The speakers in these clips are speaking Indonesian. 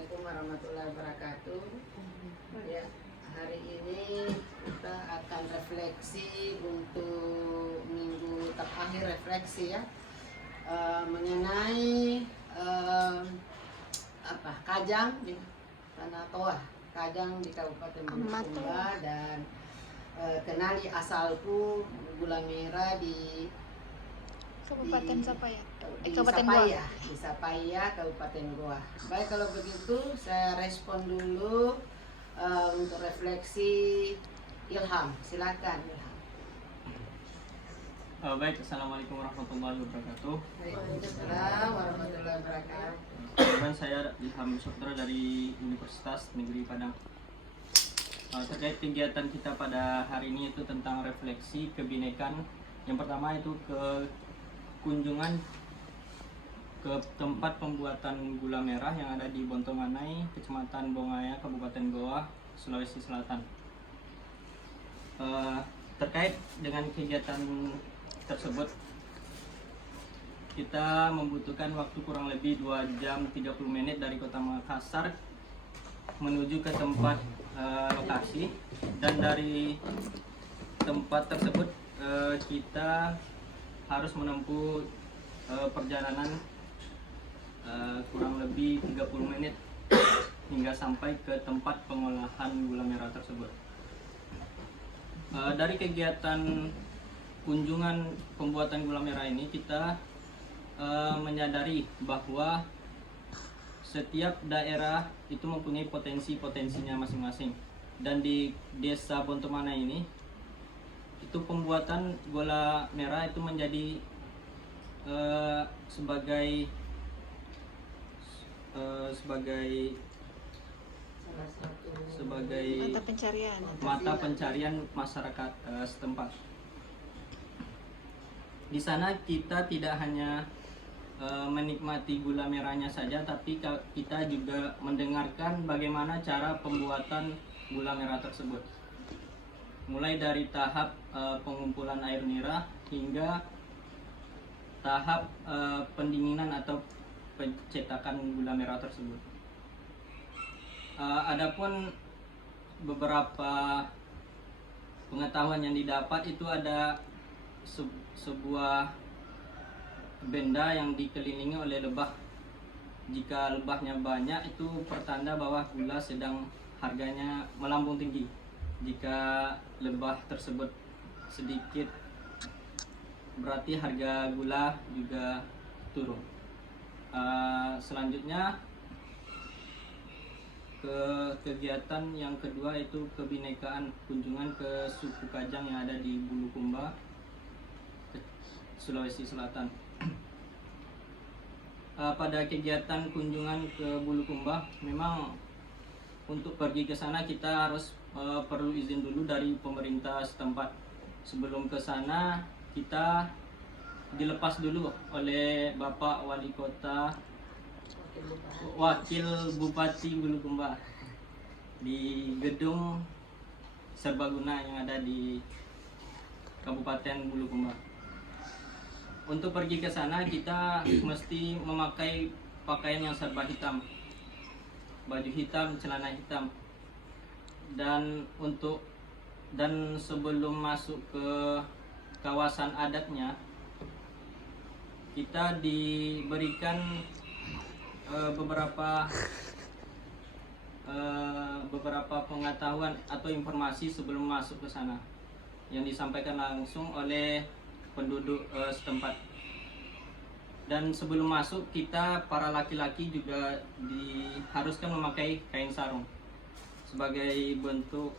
Assalamualaikum warahmatullahi wabarakatuh. Ya, hari ini kita akan refleksi untuk minggu terakhir refleksi ya, mengenai Kajang di Tanah Toa, Kajang di Kabupaten Bulukumba, dan kenali asalku gula merah di Kabupaten Sapaya. Di Kabupaten Sapaya, di Sapaya, Kabupaten Goa. Baik, kalau begitu saya respon dulu untuk refleksi Ilham. Silakan Ilham. Baik, Assalamualaikum warahmatullahi wabarakatuh. Waalaikumsalam warahmatullahi wabarakatuh. Dan saya Ilham Sotra dari Universitas Negeri Padang. Terkait kegiatan kita pada hari ini itu tentang refleksi kebinekaan. Yang pertama itu kunjungan ke tempat pembuatan gula merah yang ada di Bontomanai, Kecamatan Bongaya, Kabupaten Goa, Sulawesi Selatan. Terkait dengan kegiatan tersebut, kita membutuhkan waktu kurang lebih 2 jam 30 menit dari Kota Makassar menuju ke tempat lokasi, dan dari tempat tersebut kita harus menempuh perjalanan kurang lebih 30 menit hingga sampai ke tempat pengolahan gula merah tersebut. Dari kegiatan kunjungan pembuatan gula merah ini, kita menyadari bahwa setiap daerah itu mempunyai potensi-potensinya masing-masing, dan di desa Bontomanai ini itu pembuatan gula merah itu menjadi sebagai mata pencarian masyarakat setempat. Di sana kita tidak hanya menikmati gula merahnya saja, tapi kita juga mendengarkan bagaimana cara pembuatan gula merah tersebut, mulai dari tahap pengumpulan air merah hingga tahap pendinginan atau pencetakan gula merah tersebut. Adapun beberapa pengetahuan yang didapat itu ada sebuah benda yang dikelilingi oleh lebah. Jika lebahnya banyak, itu pertanda bahwa gula sedang harganya melambung tinggi. Jika lebah tersebut sedikit, berarti harga gula juga turun. Selanjutnya ke kegiatan yang kedua itu kebinekaan, kunjungan ke suku Kajang yang ada di Bulukumba, Sulawesi Selatan. Pada kegiatan kunjungan ke Bulukumba, memang untuk pergi ke sana kita harus perlu izin dulu dari pemerintah setempat. Sebelum ke sana kita dilepas dulu oleh Bapak Wali Kota, Wakil Bupati Bulukumba, di gedung serbaguna yang ada di Kabupaten Bulukumba. Untuk pergi ke sana kita mesti memakai pakaian yang serba hitam, baju hitam, celana hitam, dan sebelum masuk ke kawasan adatnya, kita diberikan beberapa pengetahuan atau informasi sebelum masuk ke sana yang disampaikan langsung oleh penduduk setempat. Dan sebelum masuk, kita para laki-laki juga diharuskan memakai kain sarung sebagai bentuk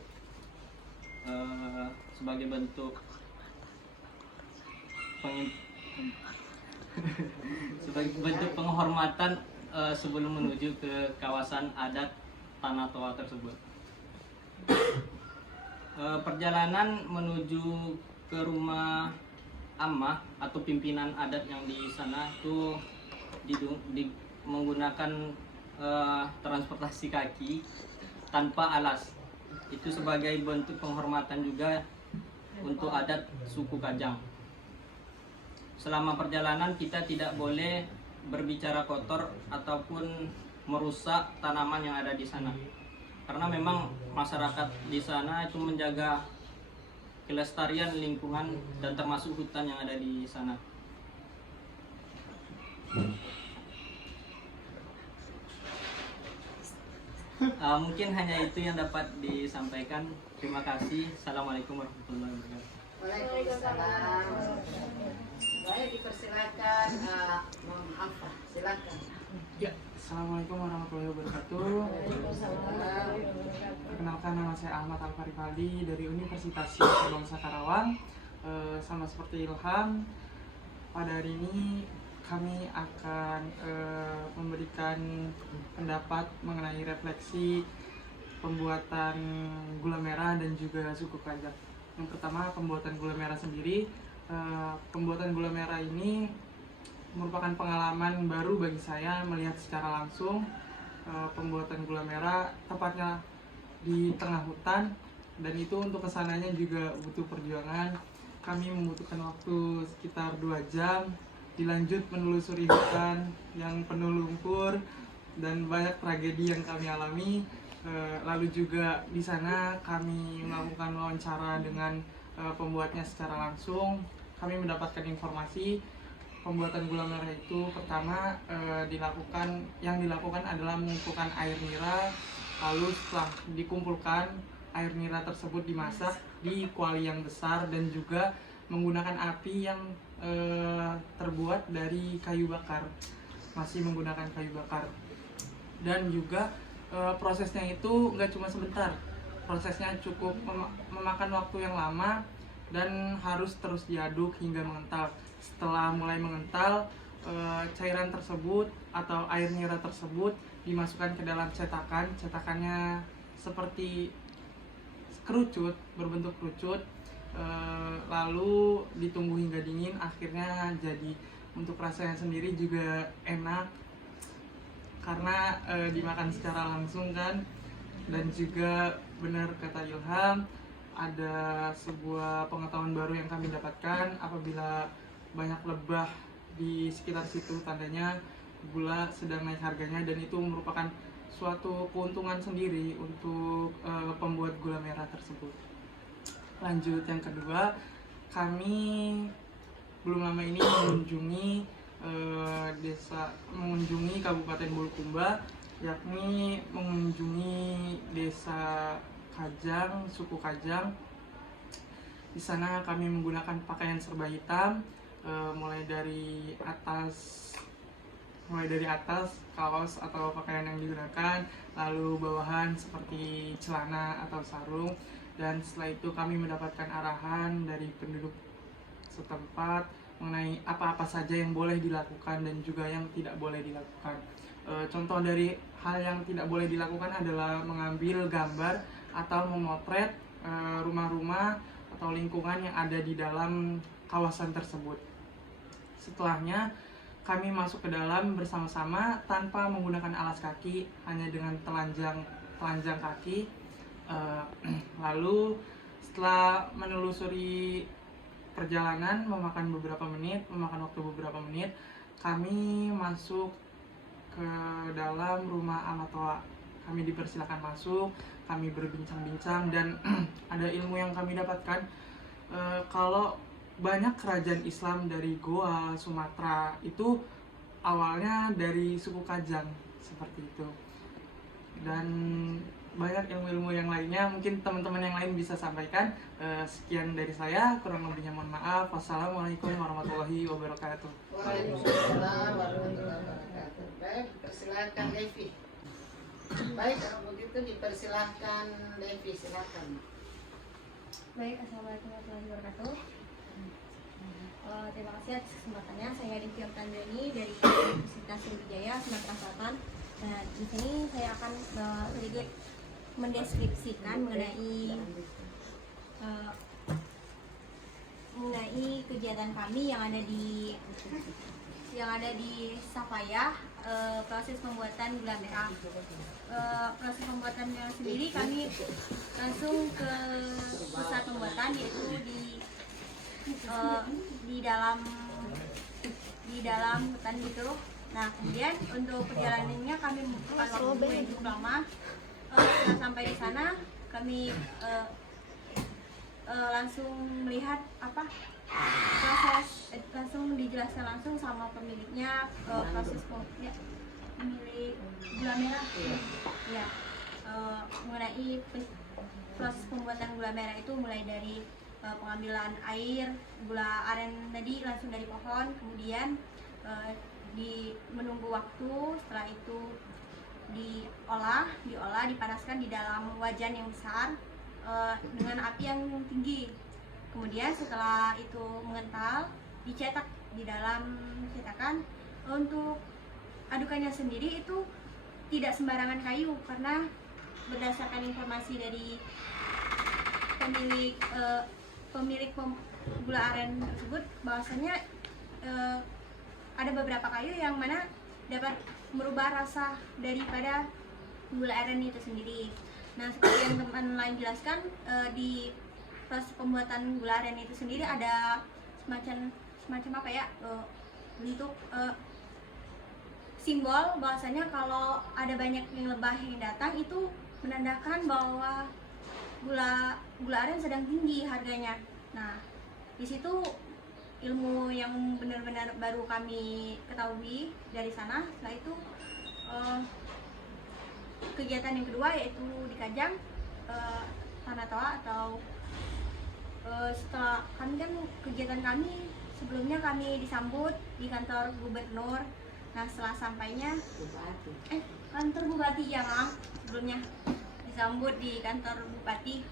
penghormatan sebelum menuju ke kawasan adat Tanah Toa tersebut. Perjalanan menuju ke rumah Ammah atau pimpinan adat yang di sana itu menggunakan transportasi kaki tanpa alas. Itu sebagai bentuk penghormatan juga untuk adat suku Kajang. Selama perjalanan kita tidak boleh berbicara kotor ataupun merusak tanaman yang ada di sana. Karena memang masyarakat di sana itu menjaga kelestarian lingkungan dan termasuk hutan yang ada di sana. Mungkin hanya itu yang dapat disampaikan. Terima kasih. Assalamualaikum warahmatullahi wabarakatuh. Waalaikumsalam. Baik, dipersilakan Mohon Afah, silakan. Ya, Assalamualaikum warahmatullahi wabarakatuh. Waalaikumsalam. Perkenalkan, nama saya Ahmad Al-Farifaldi dari Universitas Syariah Bangsa Karawang. Sama seperti Ilham, pada hari ini kami akan memberikan pendapat mengenai refleksi pembuatan gula merah dan juga suku kajang. Yang pertama, pembuatan gula merah sendiri. Pembuatan gula merah ini merupakan pengalaman baru bagi saya melihat secara langsung pembuatan gula merah, tepatnya di tengah hutan, dan itu untuk kesananya juga butuh perjuangan. Kami membutuhkan waktu sekitar 2 jam, dilanjut menelusuri hutan yang penuh lumpur dan banyak tragedi yang kami alami. Lalu juga di sana kami melakukan wawancara dengan pembuatnya secara langsung. Kami mendapatkan informasi pembuatan gula merah itu pertama yang dilakukan adalah mengumpulkan air nira, lalu setelah dikumpulkan air nira tersebut dimasak di kuali yang besar dan juga menggunakan api yang terbuat dari kayu bakar, masih menggunakan kayu bakar. Dan juga prosesnya itu nggak cuma sebentar, prosesnya cukup memakan waktu yang lama dan harus terus diaduk hingga mengental. Setelah mulai mengental, cairan tersebut atau air nira tersebut dimasukkan ke dalam cetakan. Cetakannya seperti kerucut, berbentuk kerucut, lalu ditunggu hingga dingin. Akhirnya jadi, untuk rasanya sendiri juga enak karena dimakan secara langsung kan. Dan juga benar kata Ilham, ada sebuah pengetahuan baru yang kami dapatkan. Apabila banyak lebah di sekitar situ, tandanya gula sedang naik harganya, dan itu merupakan suatu keuntungan sendiri untuk pembuat gula merah tersebut. Lanjut, yang kedua, kami belum lama ini mengunjungi Kabupaten Bulukumba, yakni mengunjungi desa Kajang, suku Kajang. Di sana kami menggunakan pakaian serba hitam, mulai dari atas kaos atau pakaian yang digunakan, lalu bawahan seperti celana atau sarung. Dan setelah itu kami mendapatkan arahan dari penduduk setempat mengenai apa-apa saja yang boleh dilakukan dan juga yang tidak boleh dilakukan. Contoh dari hal yang tidak boleh dilakukan adalah mengambil gambar atau memotret rumah-rumah atau lingkungan yang ada di dalam kawasan tersebut. Setelahnya kami masuk ke dalam bersama-sama tanpa menggunakan alas kaki, hanya dengan telanjang kaki. Lalu setelah menelusuri perjalanan memakan waktu beberapa menit, kami masuk ke dalam rumah Amatoa. Kami dipersilakan masuk, kami berbincang-bincang, dan ada ilmu yang kami dapatkan kalau banyak kerajaan Islam dari Goa, Sumatera itu awalnya dari suku Kajang, seperti itu. Dan banyak ilmu-ilmu yang lainnya mungkin teman-teman yang lain bisa sampaikan. Sekian dari saya, kurang lebihnya mohon maaf. Wassalamualaikum warahmatullahi wabarakatuh. Waalaikumsalam warahmatullahi wabarakatuh. Baik, persilakan Devi. Baik, kalau begitu dipersilahkan Devi, silakan. Baik, Assalamualaikum warahmatullahi wabarakatuh. Terima kasih atas kesempatannya. Saya Devi Oktandani dari Universitas Sriwijaya, Sumatera Selatan. Nah, di sini saya akan sedikit mendeskripsikan mengenai kegiatan kami yang ada di Sapaya, proses pembuatan gula merah. Proses pembuatannya sendiri kami langsung ke pusat pembuatan, yaitu di dalam hutan gitu. Nah, kemudian untuk perjalanannya kami membutuhkan waktu yang cukup lama. Setelah sampai di sana, kami langsung melihat proses, langsung dijelaskan langsung sama pemiliknya proses pemilik gula merah ya, mengenai proses pembuatan gula merah itu mulai dari pengambilan air gula aren tadi langsung dari pohon, kemudian menunggu waktu, setelah itu diolah, dipanaskan di dalam wajan yang besar dengan api yang tinggi. Kemudian setelah itu mengental, dicetak di dalam cetakan. Untuk adukannya sendiri itu tidak sembarangan kayu, karena berdasarkan informasi dari pemilik gula aren tersebut, bahwasanya ada beberapa kayu yang mana dapat merubah rasa daripada gula aren itu sendiri. Nah, seperti yang teman lain jelaskan, di proses pembuatan gula aren itu sendiri ada semacam apa ya, bentuk simbol bahwasanya kalau ada banyak yang lebah yang datang itu menandakan bahwa gula aren sedang tinggi harganya. Nah, di situ ilmu yang benar-benar baru kami ketahui dari sana. Setelah itu kegiatan yang kedua yaitu di Kajang, Tanah Toa atau setelah kegiatan kami sebelumnya kami disambut di kantor gubernur. Nah, setelah sampainya kantor bupati ya Mang, sebelumnya disambut di kantor bupati,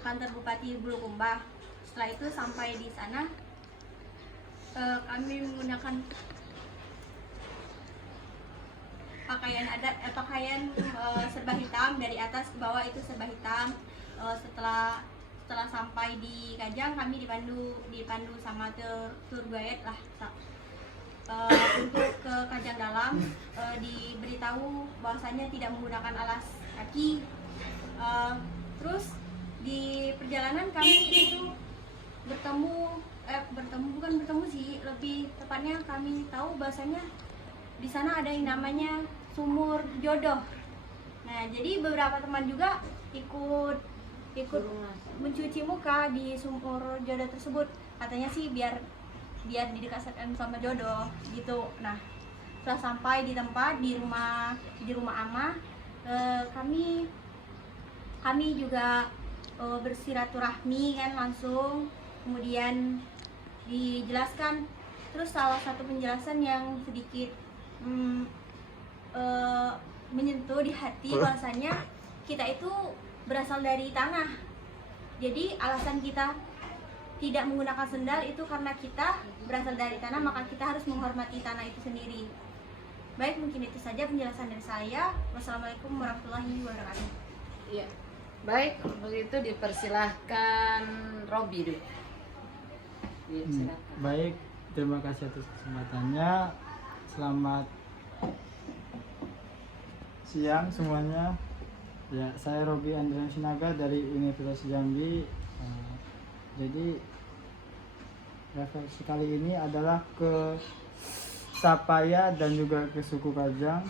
kantor bupati Bulukumba. Setelah itu sampai di sana kami menggunakan pakaian adat, pakaian serba hitam, dari atas ke bawah itu serba hitam. Setelah sampai di Kajang, kami dipandu sama tour guide lah untuk ke Kajang dalam. Diberitahu bahwasanya tidak menggunakan alas kaki. Terus di perjalanan kami itu bukan bertemu sih, lebih tepatnya kami tahu bahwasanya di sana ada yang namanya sumur jodoh. Nah, jadi beberapa teman juga ikut mencuci muka di sumur jodoh tersebut. Katanya sih biar didekatkan sama jodoh gitu. Nah, setelah sampai di tempat di rumah Ama, kami juga bersiraturahmi kan langsung, kemudian dijelaskan. Terus salah satu penjelasan yang sedikit menyentuh di hati, bahwasanya kita itu berasal dari tanah. Jadi alasan kita tidak menggunakan sendal itu karena kita berasal dari tanah, maka kita harus menghormati tanah itu sendiri. Baik, mungkin itu saja penjelasan dari saya. Wassalamualaikum warahmatullahi wabarakatuh. Iya. Baik, begitu dipersilahkan Robi dulu. Iya, silakan. Baik, terima kasih atas kesempatannya. Selamat siang semuanya. Ya, saya Robi Andrian Sinaga dari Universitas Jambi. Jadi refleksi kali ini adalah ke Sapaya dan juga ke suku Kajang.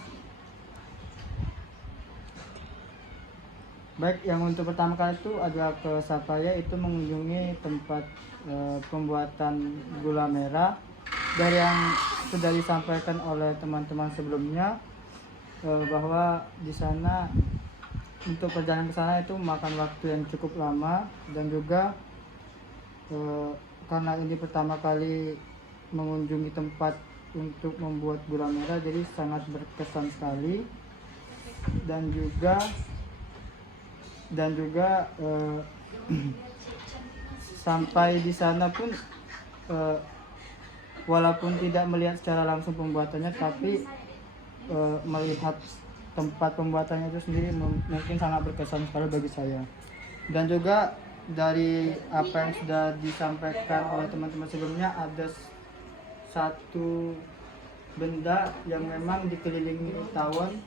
Baik, yang untuk pertama kali itu adalah ke Sapaya, itu mengunjungi tempat pembuatan gula merah. Dari yang sudah disampaikan oleh teman-teman sebelumnya, bahwa di sana untuk perjalanan ke sana itu makan waktu yang cukup lama, dan juga karena ini pertama kali mengunjungi tempat untuk membuat gula merah, jadi sangat berkesan sekali. Dan juga sampai di sana pun walaupun tidak melihat secara langsung pembuatannya, tapi melihat tempat pembuatannya itu sendiri mungkin sangat berkesan sekali bagi saya. Dan juga dari apa yang sudah disampaikan oleh teman-teman sebelumnya, ada satu benda yang memang dikelilingi tawon,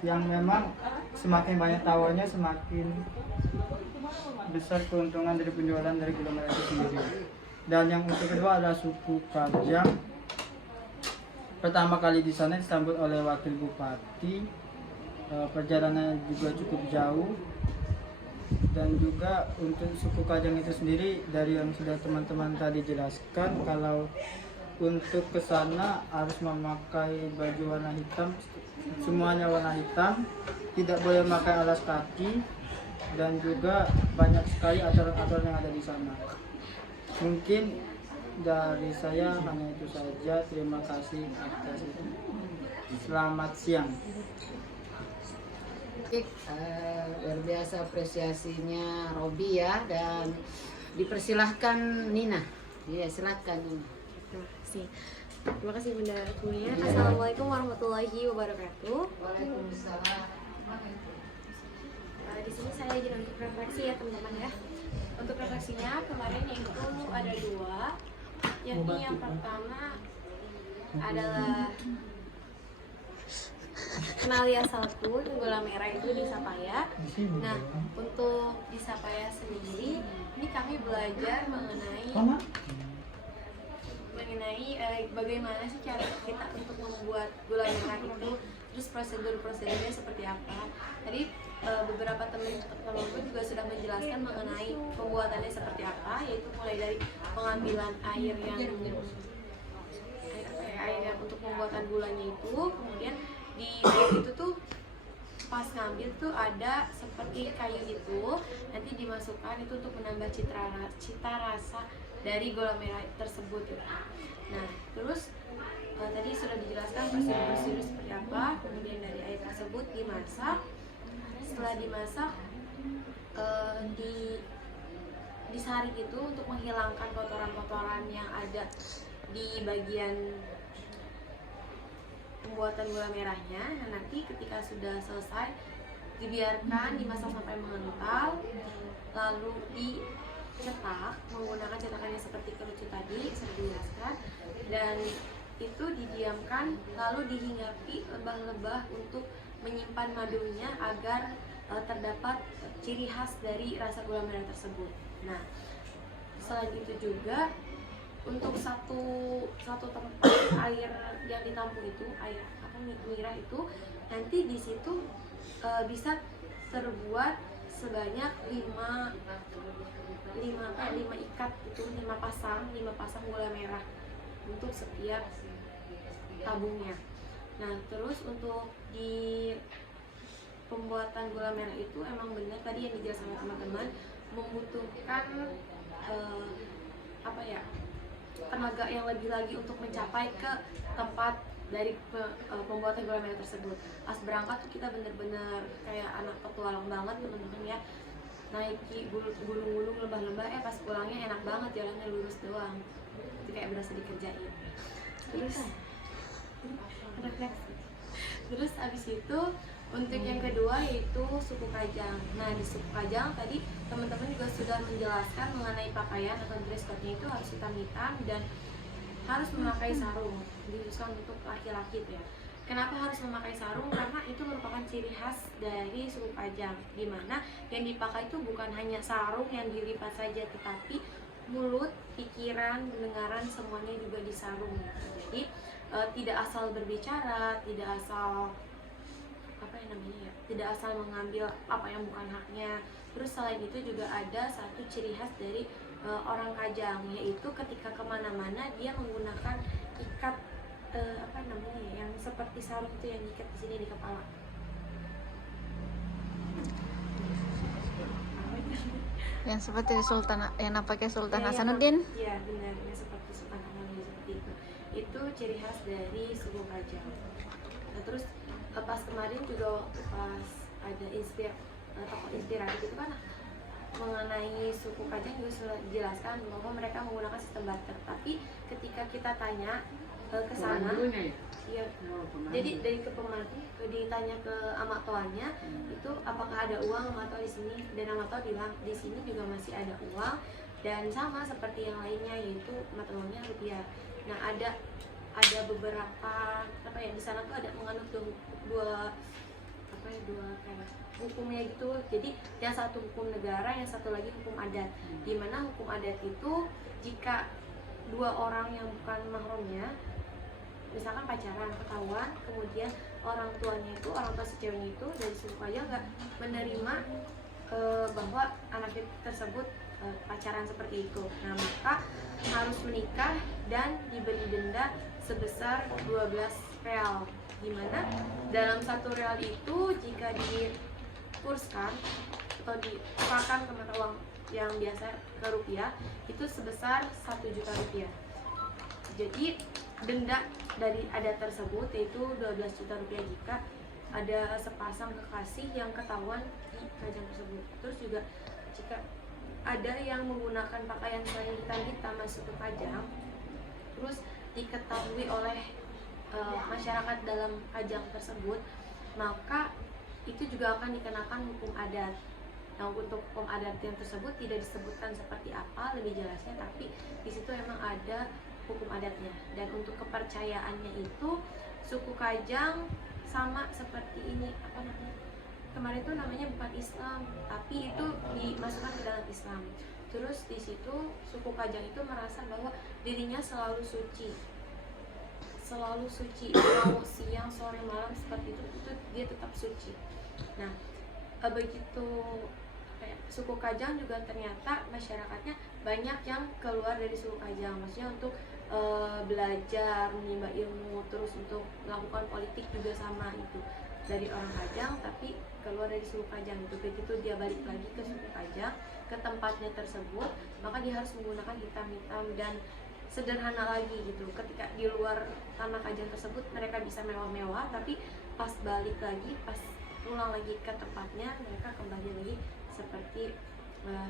yang memang semakin banyak tawonnya semakin besar keuntungan dari penjualan dari gula merah itu sendiri. Dan yang untuk kedua adalah suku Kajang. pertama kali di sana disambut oleh wakil bupati. Perjalanan juga cukup jauh, dan juga untuk suku Kajang itu sendiri dari yang sudah teman-teman tadi jelaskan, kalau untuk ke sana harus memakai baju warna hitam, semuanya warna hitam, tidak boleh memakai alas kaki, dan juga banyak sekali aturan-aturan yang ada di sana. Mungkin dari saya hanya itu saja. Terima kasih atas itu. Selamat siang. Luar biasa apresiasinya Robi ya, dan dipersilahkan Nina. Iya, silahkan Nina. Terima kasih Bunda Kumia. Assalamualaikum warahmatullahi wabarakatuh. Waalaikumsalam. Di sini saya izin untuk refleksi ya teman-teman ya. Untuk refleksinya kemarin itu ada dua, yakni yang pertama adalah kenali asalku gula merah itu di Sapaya. Nah, untuk di Sapaya sendiri ini kami belajar mengenai bagaimana sih cara kita untuk membuat gula merah itu, terus prosedurnya seperti apa. Tadi beberapa teman-temanku juga sudah menjelaskan mengenai pembuatannya seperti apa, yaitu mulai dari pengambilan air yang untuk pembuatan gulanya itu, kemudian di air itu tuh pas ngambil tuh ada seperti kayu itu, nanti dimasukkan itu untuk menambah cita rasa dari gula merah tersebut gitu. Nah, terus tadi sudah dijelaskan prosedur seperti apa, kemudian dari air tersebut dimasak. Setelah dimasak disaring itu untuk menghilangkan kotoran-kotoran yang ada di bagian pembuatan gula merahnya. Nah, nanti ketika sudah selesai dibiarkan dimasak sampai mengental, lalu dicetak menggunakan cetakan yang seperti kerucut tadi sudah dijelaskan, dan itu didiamkan lalu dihinggapi lebah-lebah untuk menyimpan madunya agar terdapat ciri khas dari rasa gula merah tersebut. Nah, selain itu juga untuk satu tempat air yang ditampung itu, air nira itu, nanti di situ bisa terbuat sebanyak 5 ikat itu, 5 pasang gula merah untuk setiap tabungnya. Nah, terus untuk di pembuatan gula merah itu emang benar tadi yang dijelaskan sama teman-teman, membutuhkan tenaga yang lebih lagi untuk mencapai ke tempat dari pembuatan gula merah tersebut. Pas berangkat tuh kita bener-bener kayak anak petualang banget teman-teman ya, naiki gunung-gunung, lembah-lembah, pas pulangnya enak banget, jalannya lurus doang, itu kayak berasa dikerjain. Terus abis itu untuk yang kedua yaitu suku Kajang. Nah, di suku Kajang tadi teman-teman juga sudah menjelaskan mengenai pakaian atau dress code-nya itu harus hitam-hitam dan harus memakai sarung, dikhususkan untuk laki-laki itu ya. Kenapa harus memakai sarung? Karena itu merupakan ciri khas dari suku Kajang, dimana yang dipakai itu bukan hanya sarung yang dilipat saja, tetapi mulut, pikiran, pendengaran semuanya juga disarung. Jadi tidak asal berbicara, tidak asal tidak asal mengambil apa yang bukan haknya. Terus selain itu juga ada satu ciri khas dari orang Kajang, yaitu ketika kemana-mana dia menggunakan ikat yang seperti sarung itu yang diikat di sini di kepala. Yang seperti Sultan, yang nampaknya Sultan Hasanuddin. Iya benar, yang seperti Sultan Hasanuddin seperti itu. Itu ciri khas dari suku Kajang. Nah, terus pas kemarin juga pas ada tokoh inspiratif itu kan mengenai suku Kajang juga sudah dijelaskan bahwa mereka menggunakan sistem barter. Tapi ketika kita tanya ke sana, ya, jadi dari ditanya ke amak toanya itu apakah ada uang amak toa di sini, dan amak toa bilang di sini juga masih ada uang dan sama seperti yang lainnya, yaitu mata uangnya rupiah. Nah, ada beberapa di sana tuh ada menganut dua kayak hukumnya gitu. Jadi yang satu hukum negara, yang satu lagi hukum adat. Dimana hukum adat itu jika dua orang yang bukan mahramnya misalkan pacaran ketahuan, kemudian orang tua si ceweknya itu dari suku Kajang nggak menerima bahwa anaknya tersebut pacaran seperti itu. Nah, maka harus menikah dan diberi denda sebesar 12 real, dimana dalam 1 real itu jika dikurskan atau ditukarkan ke mata uang yang biasa ke rupiah itu sebesar 1 juta rupiah. Jadi denda dari adat tersebut yaitu 12 juta rupiah jika ada sepasang kekasih yang ketahuan di Kajang tersebut. Terus juga jika ada yang menggunakan pakaian selain hitam masuk ke Kajang, terus diketahui oleh masyarakat dalam Kajang tersebut, maka itu juga akan dikenakan hukum adat. Nah, untuk hukum adat yang tersebut tidak disebutkan seperti apa lebih jelasnya, tapi di situ emang ada hukum adatnya. Dan untuk kepercayaannya itu suku Kajang sama seperti ini, apa namanya? Kemarin itu namanya bukan Islam, tapi itu dimasukkan ke dalam Islam. Terus di situ suku Kajang itu merasa bahwa dirinya selalu suci, mau siang, sore, malam seperti itu dia tetap suci. Nah, begitu suku Kajang juga ternyata masyarakatnya banyak yang keluar dari suku Kajang, maksudnya untuk belajar, menimba ilmu, terus untuk melakukan politik juga sama itu dari orang Kajang, tapi keluar dari suku Kajang itu. Begitu dia balik lagi ke suku Kajang, ke tempatnya tersebut, maka dia harus menggunakan hitam-hitam dan sederhana lagi gitu. Ketika di luar tanah Kajang tersebut mereka bisa mewah-mewah, tapi pas balik lagi, pas pulang lagi ke tempatnya, mereka kembali lagi seperti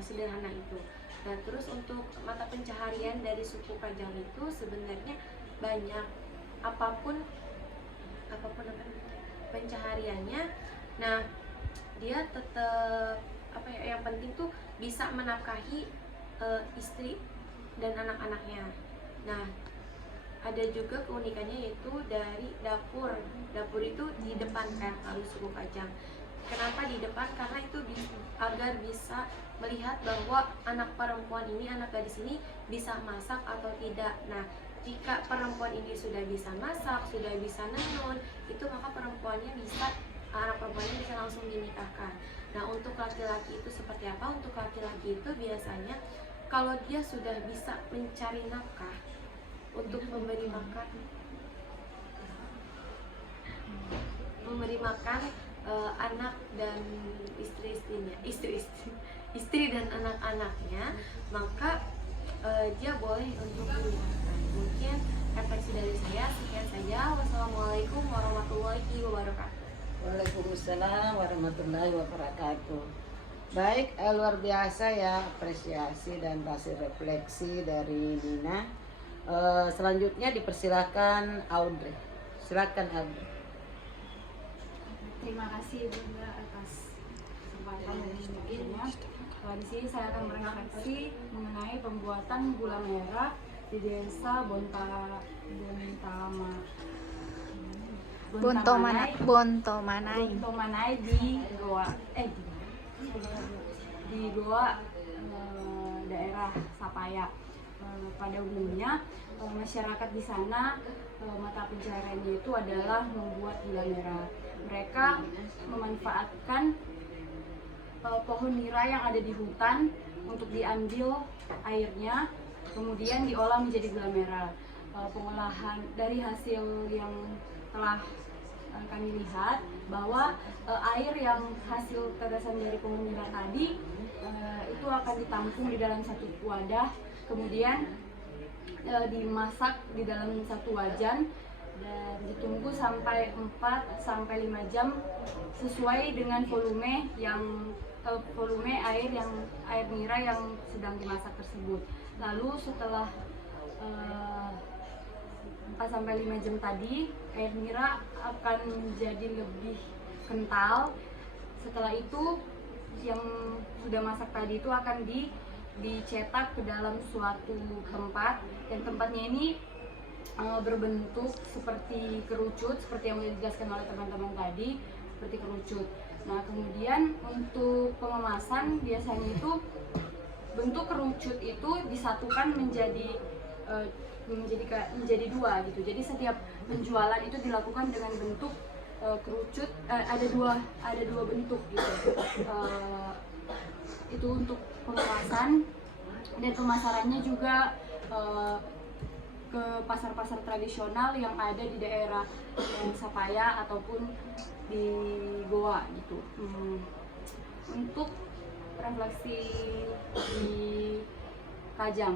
sederhana itu. Nah, terus untuk mata pencaharian dari suku Kajang itu sebenarnya banyak, apapun pencahariannya. Nah, dia tetap yang penting tuh bisa menafkahi istri dan anak-anaknya. Nah, ada juga keunikannya yaitu dari dapur. Dapur itu di depan kan kalau suku Kajang. Kenapa di depan? Karena itu agar bisa melihat bahwa anak perempuan ini, anak gadis ini bisa masak atau tidak. Nah, jika perempuan ini sudah bisa masak, sudah bisa nenun, itu maka anak perempuannya bisa langsung dinikahkan. Nah, untuk laki-laki itu seperti apa? Untuk laki-laki itu biasanya kalau dia sudah bisa mencari nafkah untuk memberi makan anak dan istri dan anak-anaknya, maka dia boleh untuk menikahkan. Mungkin refleksi dari saya sekian saja. Wassalamualaikum warahmatullahi wabarakatuh. Waalaikumsalam warahmatullahi wabarakatuh. Baik, luar biasa ya apresiasi dan hasil refleksi dari Nina. Selanjutnya dipersilakan Audrey. Silakan Audrey. Terima kasih Bunda atas kesempatan dan diskusinya. Di sini saya akan merefleksi mengenai pembuatan gula merah di desa Bontomanai di Goa daerah Sapaya. Pada umumnya masyarakat di sana mata pencahariannya itu adalah membuat gula merah. Mereka memanfaatkan pohon nira yang ada di hutan untuk diambil airnya, kemudian diolah menjadi gula merah. Pengolahan dari hasil yang telah kami lihat bahwa air yang hasil tetesan dari pohon nira tadi itu akan ditampung di dalam satu wadah, kemudian dimasak di dalam satu wajan dan ditunggu sampai 4-5 jam sesuai dengan volume air nira yang sedang dimasak tersebut. Lalu setelah 4-5 jam tadi, air nira akan menjadi lebih kental. Setelah itu yang sudah masak tadi itu akan dicetak ke dalam suatu tempat, dan tempatnya ini berbentuk seperti kerucut, seperti yang sudah dijelaskan oleh teman-teman tadi, seperti kerucut. Nah, kemudian untuk pengemasan biasanya itu bentuk kerucut itu disatukan menjadi menjadi dua gitu. Jadi setiap penjualan itu dilakukan dengan bentuk kerucut, ada dua bentuk gitu. Itu untuk pengemasan, dan pemasarannya juga ke pasar-pasar tradisional yang ada di daerah Sapaya ataupun di Goa gitu. Untuk refleksi di Kajang,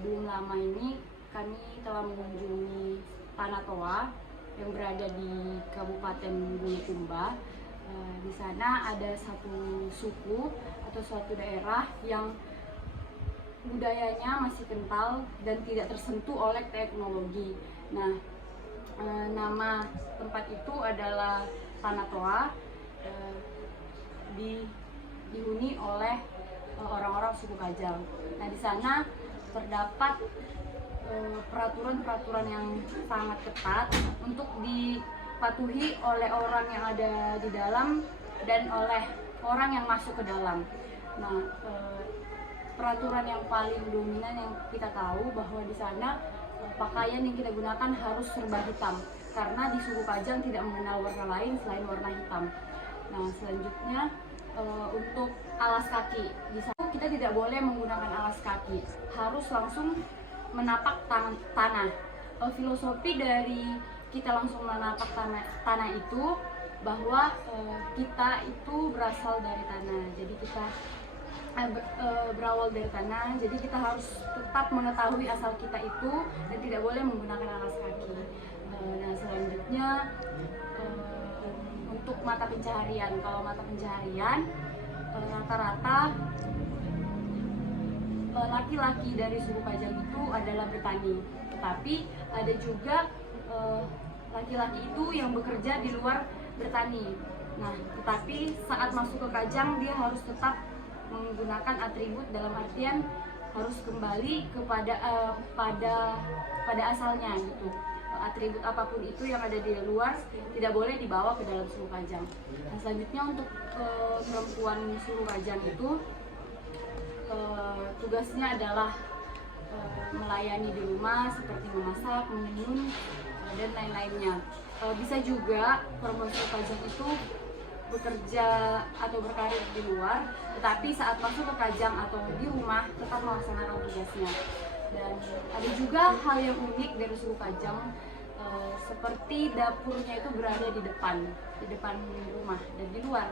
belum lama ini kami telah mengunjungi Tanah Toa yang berada di Kabupaten Bulukumba. Di sana ada satu suku atau suatu daerah yang budayanya masih kental dan tidak tersentuh oleh teknologi. Nah, nama tempat itu adalah Tanah Toa, dihuni oleh orang-orang suku Kajang. Nah, di sana terdapat peraturan-peraturan yang sangat ketat untuk dipatuhi oleh orang yang ada di dalam dan oleh orang yang masuk ke dalam. Nah, peraturan yang paling dominan yang kita tahu bahwa di sana pakaian yang kita gunakan harus serba hitam, karena di suku Kajang tidak mengenal warna lain selain warna hitam. Nah, selanjutnya untuk alas kaki, di sana kita tidak boleh menggunakan alas kaki, harus langsung menapak tanah. Filosofi dari kita langsung menapak tanah itu bahwa kita itu berasal dari tanah, jadi kita berawal dari tanah, jadi kita harus tetap mengetahui asal kita itu dan tidak boleh menggunakan alas kaki. Nah, selanjutnya untuk mata pencaharian, kalau mata pencaharian rata-rata laki-laki dari suku Kajang itu adalah bertani, tetapi ada juga laki-laki itu yang bekerja di luar bertani. Nah, tetapi saat masuk ke Kajang dia harus tetap menggunakan atribut, dalam artian harus kembali kepada pada asalnya gitu. Atribut apapun itu yang ada di luar tidak boleh dibawa ke dalam suku Kajang. Nah, selanjutnya untuk perempuan suku Kajang itu tugasnya adalah melayani di rumah seperti memasak, menenun, dan lain-lainnya. Bisa juga perempuan suku Kajang itu bekerja atau berkarir di luar, tetapi saat masuk ke Kajang atau di rumah tetap melaksanakan tugasnya. Dan ada juga hal yang unik dari suku Kajang, seperti dapurnya itu berada di depan rumah dan di luar.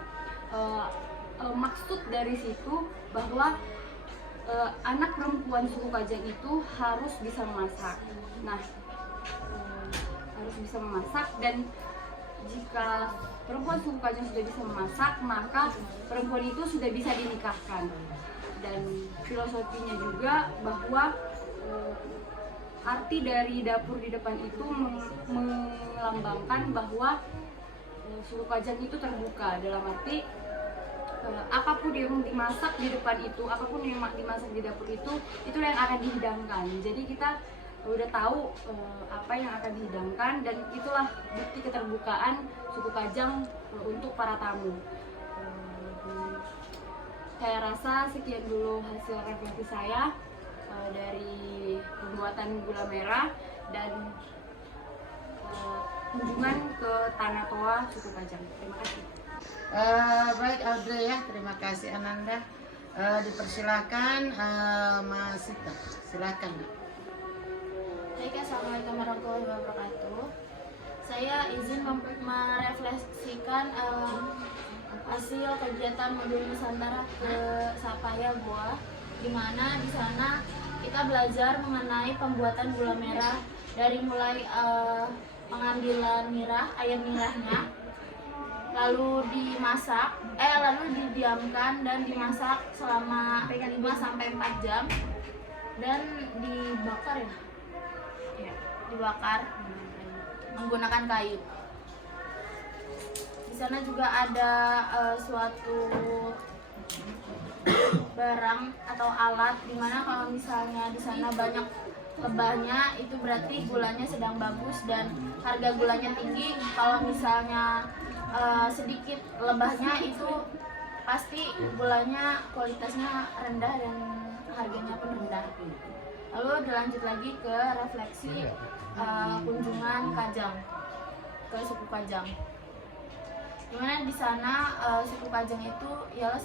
Maksud dari situ bahwa anak perempuan suku Kajang itu harus bisa memasak. Nah, harus bisa memasak, dan jika perempuan suku Kajang sudah bisa memasak, maka perempuan itu sudah bisa dinikahkan. Dan filosofinya juga bahwa arti dari dapur di depan itu melambangkan bahwa suku Kajang itu terbuka, dalam arti apapun yang dimasak di depan itu, apapun yang dimasak di dapur itu, itulah yang akan dihidangkan. Jadi kita udah tahu apa yang akan dihidangkan, dan itulah bukti keterbukaan suku Kajang untuk para tamu. Saya rasa sekian dulu hasil refleksi saya dari pembuatan gula merah dan kunjungan ke Tanah Toa suku Kajang. Terima kasih. Baik Audrey ya, terima kasih Ananda. Dipersilakan Mas Sita, silakan. Baik, assalamualaikum warahmatullahi wabarakatuh. Saya izin merefleksikan hasil kegiatan modul Nusantara ke Sapaya Goa, di mana di sana kita belajar mengenai pembuatan gula merah dari mulai pengambilan nirah, air nirahnya, lalu dimasak, lalu didiamkan dan dimasak selama 5-4 jam dan dibakar ya, dibakar menggunakan kayu. Di sana juga ada suatu barang atau alat dimana kalau misalnya di sana banyak lebahnya, itu berarti gulanya sedang bagus dan harga gulanya tinggi. Kalau misalnya sedikit lebahnya, itu pasti gulanya kualitasnya rendah dan harganya pun rendah. Lalu dilanjut lagi ke refleksi kunjungan Kajang ke suku Kajang. Dimana di sana suku Kajang itu ialah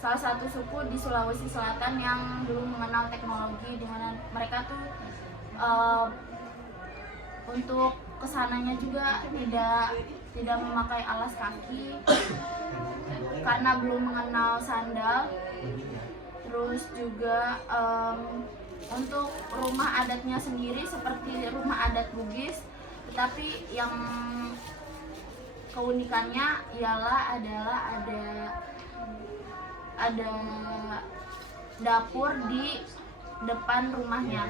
salah satu suku di Sulawesi Selatan yang belum mengenal teknologi, dimana mereka tuh untuk kesananya juga tidak memakai alas kaki karena belum mengenal sandal. Terus juga untuk rumah adatnya sendiri seperti rumah adat Bugis, tetapi yang keunikannya adalah ada dapur di depan rumahnya.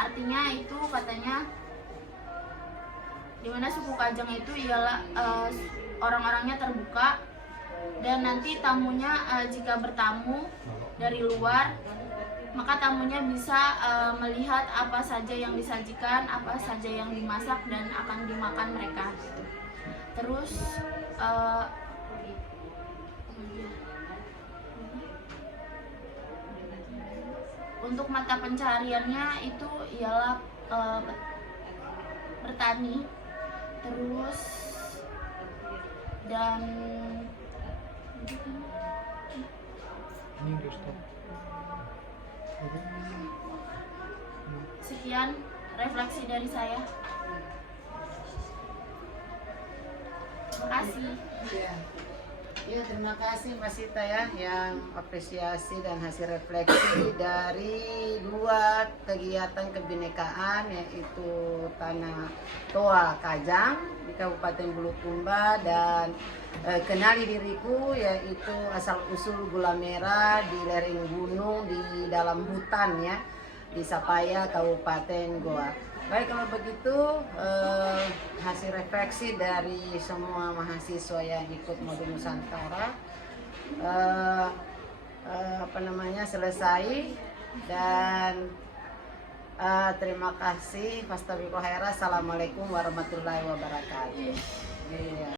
Artinya itu katanya dimana suku Kajang itu ialah orang-orangnya terbuka, dan nanti tamunya jika bertamu dari luar, maka tamunya bisa melihat apa saja yang disajikan, apa saja yang dimasak dan akan dimakan mereka. Terus untuk mata pencahariannya itu ialah bertani, terus dan sekian refleksi dari saya. Terima kasih. Ya, terima kasih Mbak Sita ya, yang apresiasi dan hasil refleksi dari 2 kegiatan kebinekaan, yaitu Tanah Toa Kajang di Kabupaten Bulukumba dan Kenali Diriku, yaitu asal usul gula merah di lereng gunung di dalam hutan ya, di Sapaya Kabupaten Goa. Baik, kalau begitu hasil refleksi dari semua mahasiswa yang ikut modul Nusantara selesai, dan terima kasih. Fastabiqul khairat. Assalamualaikum warahmatullahi wabarakatuh. Iya.